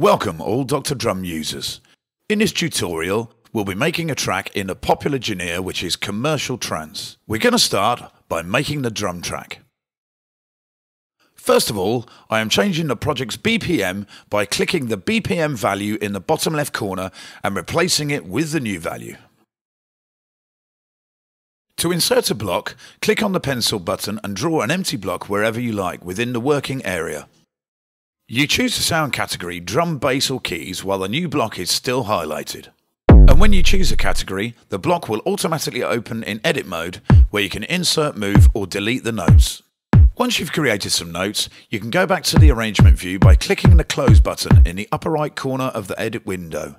Welcome all Dr. Drum users. In this tutorial, we'll be making a track in a popular genre which is commercial trance. We're going to start by making the drum track. First of all, I am changing the project's BPM by clicking the BPM value in the bottom left corner and replacing it with the new value. To insert a block, click on the pencil button and draw an empty block wherever you like within the working area. You choose the sound category drum, bass or keys while the new block is still highlighted. And when you choose a category, the block will automatically open in edit mode where you can insert, move or delete the notes. Once you've created some notes, you can go back to the arrangement view by clicking the close button in the upper right corner of the edit window.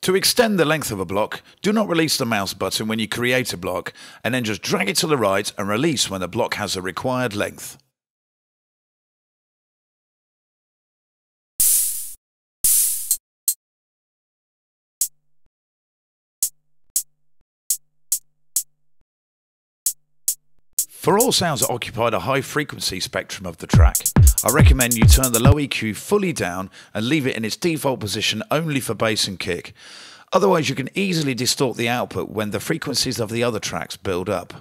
To extend the length of a block, do not release the mouse button when you create a block and then just drag it to the right and release when the block has the required length. For all sounds that occupy the high frequency spectrum of the track, I recommend you turn the low EQ fully down and leave it in its default position only for bass and kick. Otherwise you can easily distort the output when the frequencies of the other tracks build up.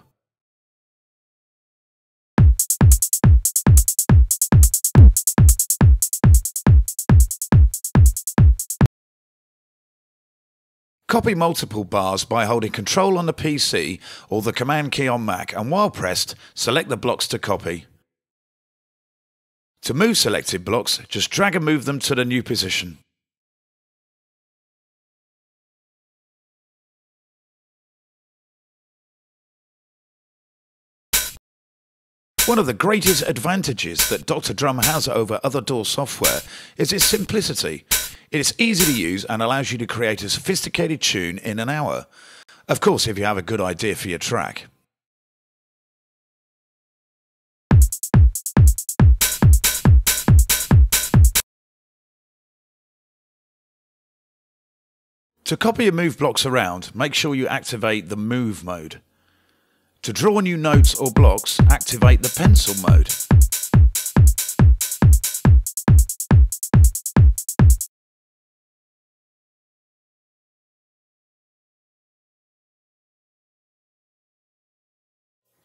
Copy multiple bars by holding Control on the PC or the Command key on Mac, and while pressed, select the blocks to copy. To move selected blocks, just drag and move them to the new position. One of the greatest advantages that Dr. Drum has over other DAW software is its simplicity. It is easy to use and allows you to create a sophisticated tune in an hour. Of course, if you have a good idea for your track. To copy and move blocks around, make sure you activate the Move mode. To draw new notes or blocks, activate the Pencil mode.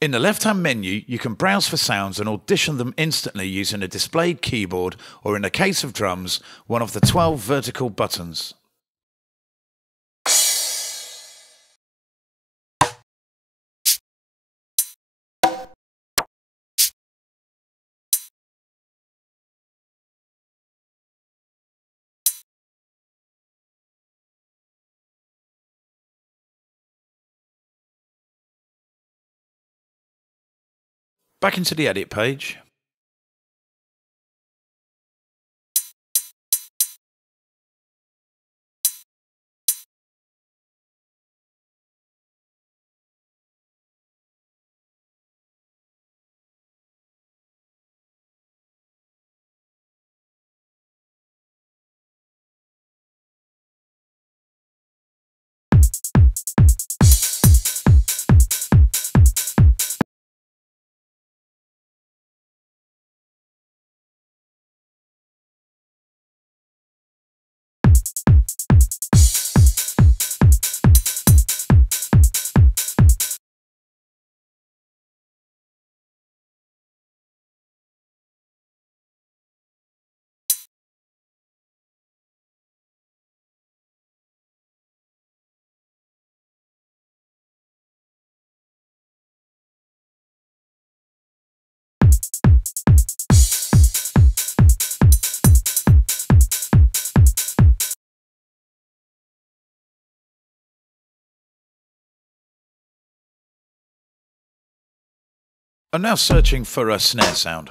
In the left-hand menu, you can browse for sounds and audition them instantly using a displayed keyboard or, in the case of drums, one of the 12 vertical buttons. Back into the edit page. I'm now searching for a snare sound.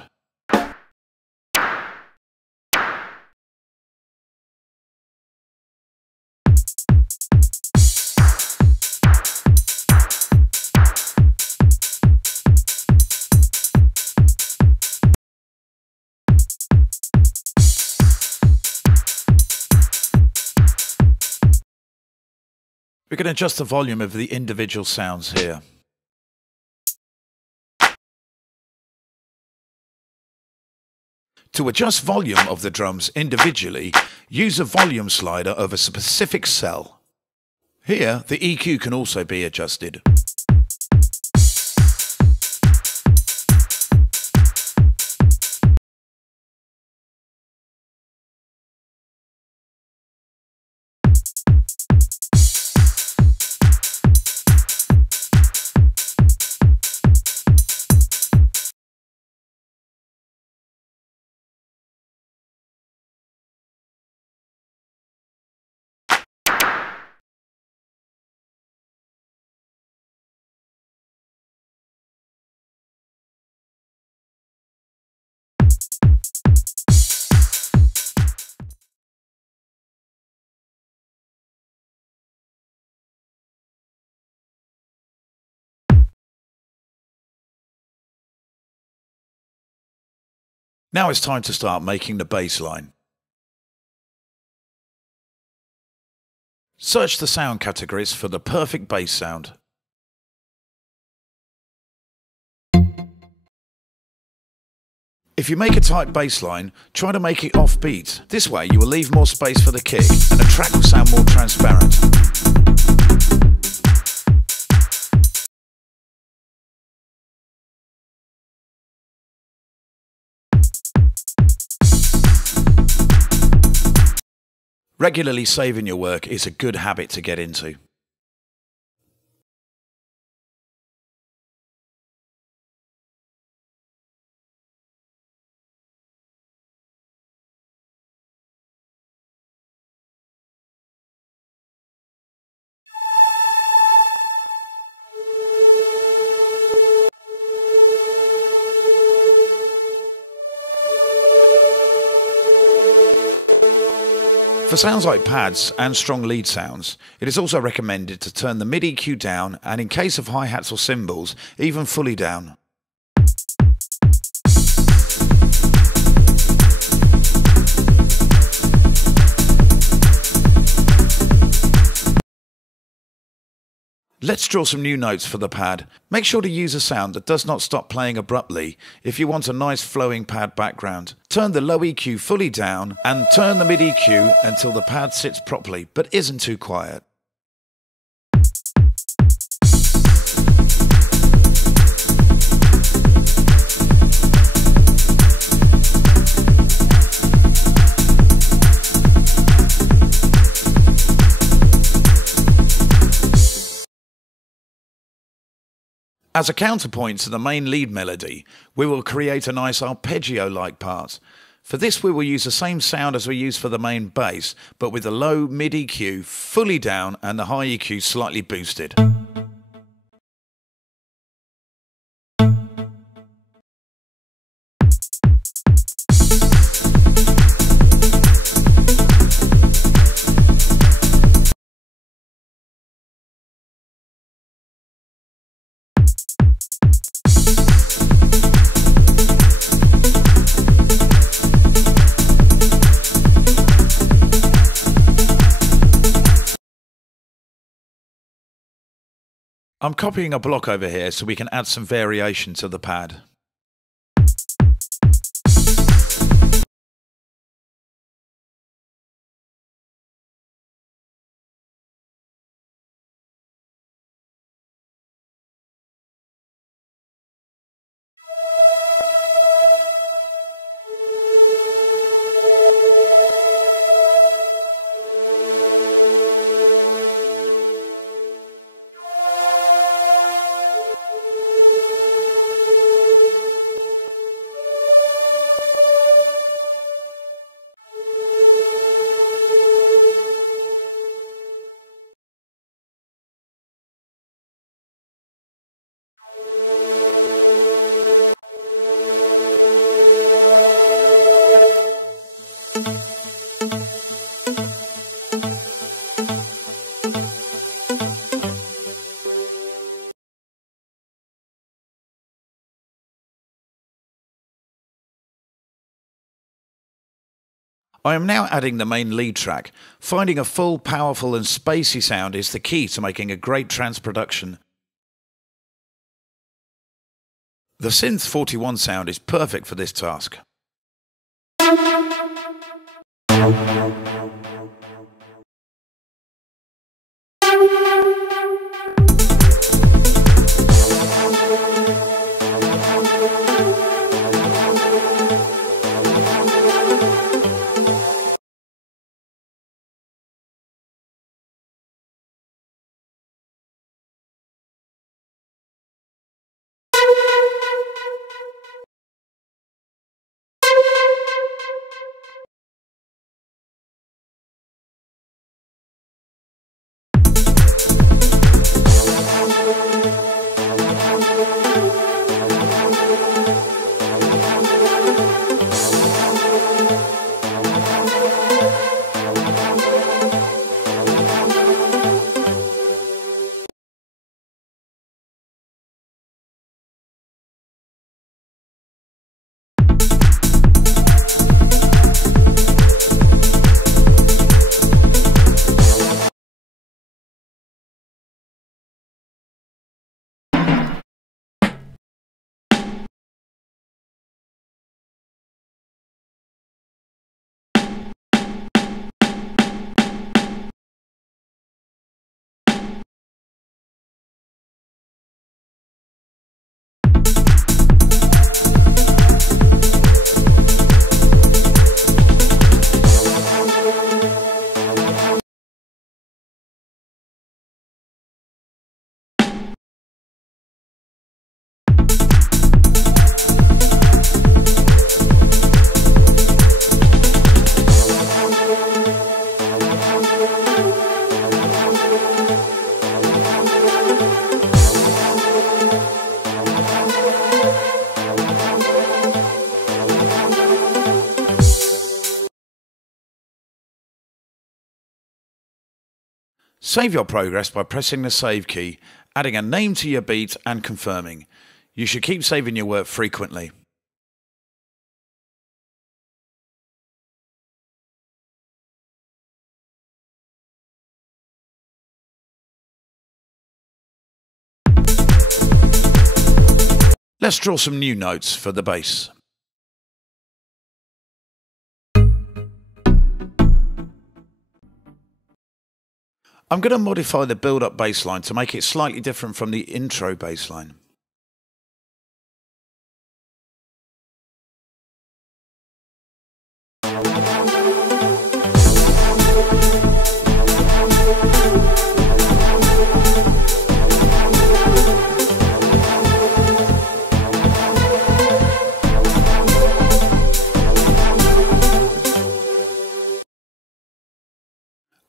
We can adjust the volume of the individual sounds here. To adjust volume of the drums individually, use a volume slider of a specific cell. Here, the EQ can also be adjusted. Now it's time to start making the bass line. Search the sound categories for the perfect bass sound. If you make a tight bass line, try to make it offbeat. This way you will leave more space for the kick and the track will sound more transparent. Regularly saving your work is a good habit to get into. For sounds like pads and strong lead sounds, it is also recommended to turn the mid-EQ down and in case of hi-hats or cymbals, even fully down. Let's draw some new notes for the pad. Make sure to use a sound that does not stop playing abruptly if you want a nice flowing pad background. Turn the low EQ fully down and turn the mid EQ until the pad sits properly but isn't too quiet. As a counterpoint to the main lead melody, we will create a nice arpeggio-like part. For this we will use the same sound as we use for the main bass, but with the low mid EQ fully down and the high EQ slightly boosted. I'm copying a block over here so we can add some variation to the pad. I am now adding the main lead track. Finding a full, powerful and spacey sound is the key to making a great trance production. The Synth 41 sound is perfect for this task. Save your progress by pressing the save key, adding a name to your beat and confirming. You should keep saving your work frequently. Let's draw some new notes for the bass. I'm going to modify the build-up bass line to make it slightly different from the intro bass line.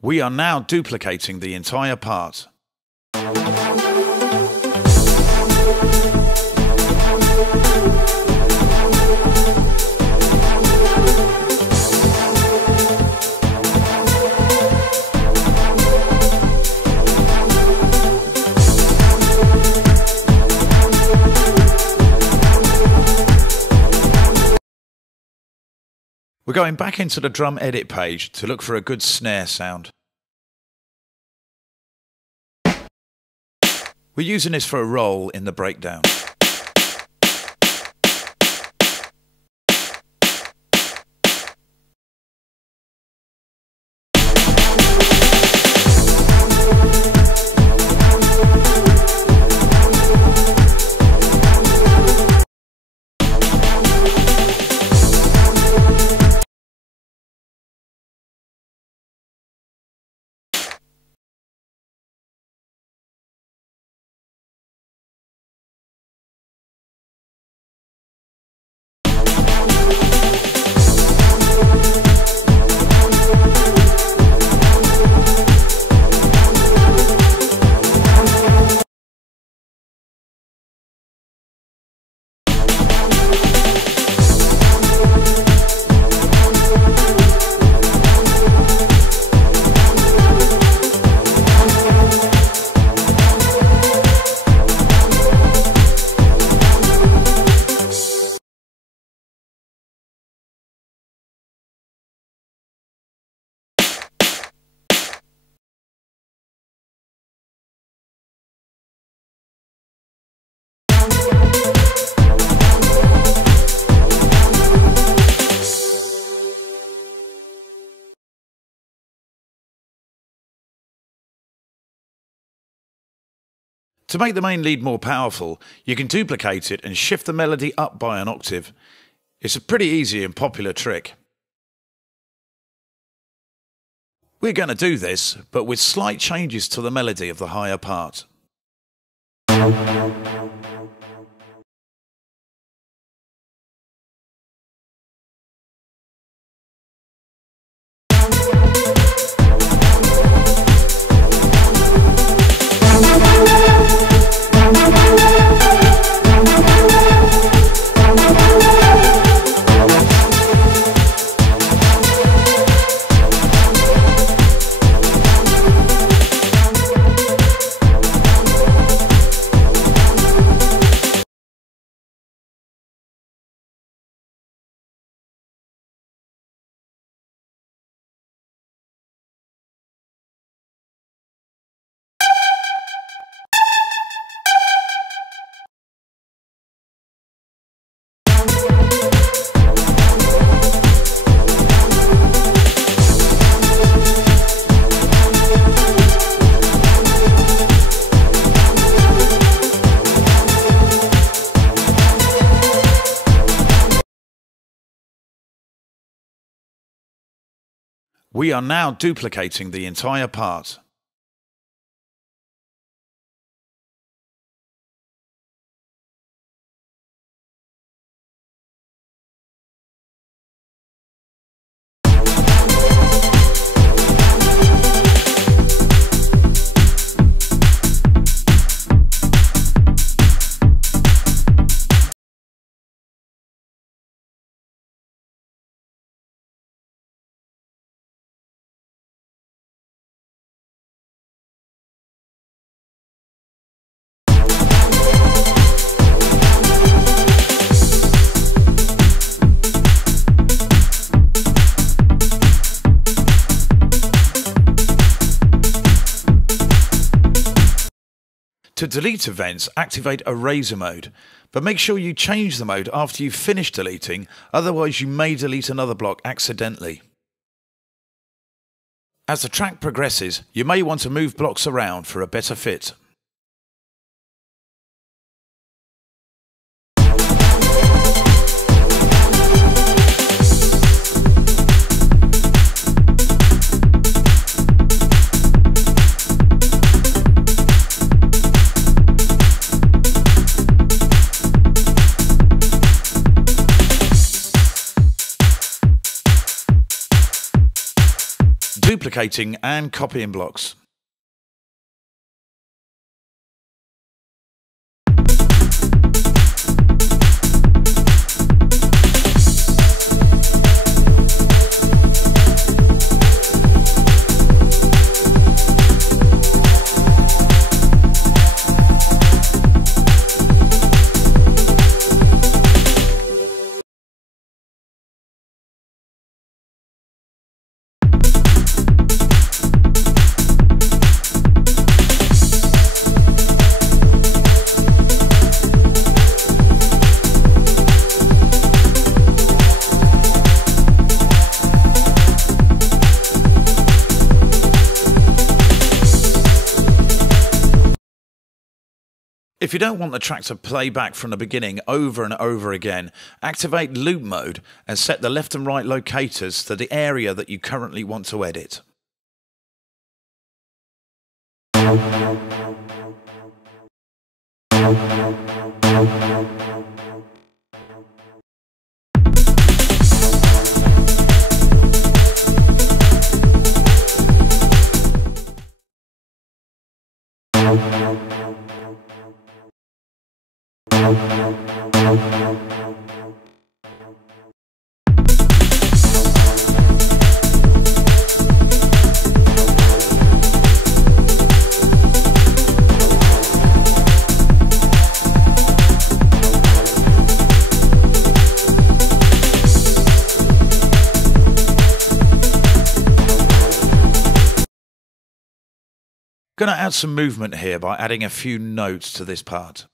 We are now duplicating the entire part. We're going back into the drum edit page to look for a good snare sound. We're using this for a roll in the breakdown. To make the main lead more powerful, you can duplicate it and shift the melody up by an octave. It's a pretty easy and popular trick. We're going to do this, but with slight changes to the melody of the higher part. We are now duplicating the entire part. To delete events, activate Eraser mode, but make sure you change the mode after you've finished deleting, otherwise you may delete another block accidentally. As the track progresses, you may want to move blocks around for a better fit. Duplicating and copying blocks. If you don't want the track to play back from the beginning over and over again, activate loop mode and set the left and right locators to the area that you currently want to edit. Going to add some movement here by adding a few notes to this part.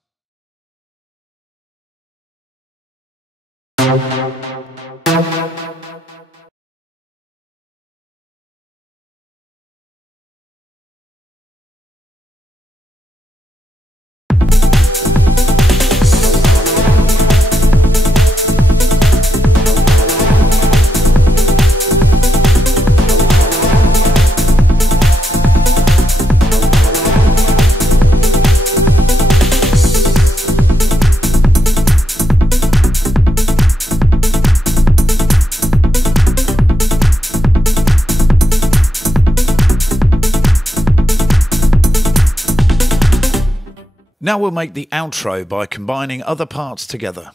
Now we'll make the outro by combining other parts together.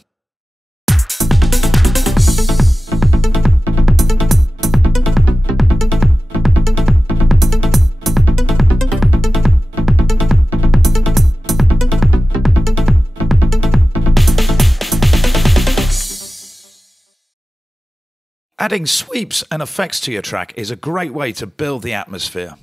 Adding sweeps and effects to your track is a great way to build the atmosphere.